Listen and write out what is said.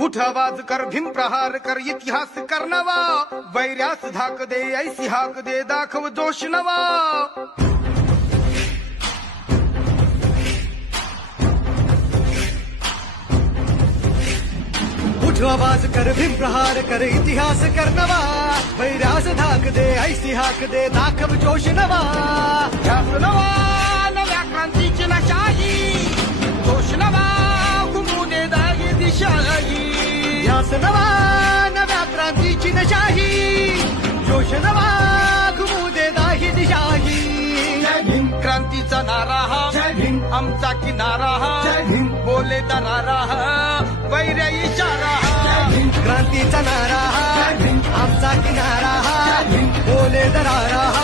उठ आवाज़ कर भीम प्रहार कर, इतिहास कर नवा। वैर्यास धाक दे, ऐसी हाक दे, दाखव जोश नवा। उठ आवाज़ कर भीम प्रहार कर, इतिहास कर नवा। वैरास धाक दे, ऐसी हाक दे, दाखव जोश नवा। ध्यास नवा नव्या क्रांतीची नशाही. जोश नवा घुमू दे दाही दिशाही. क्रांतीचा नारा हा आमचा किनारा हा. बोले दरारा हा वैर्य इशारा हा. क्रांतीचा नारा हा. आमचा किनारा हा. बोले दरारा हा.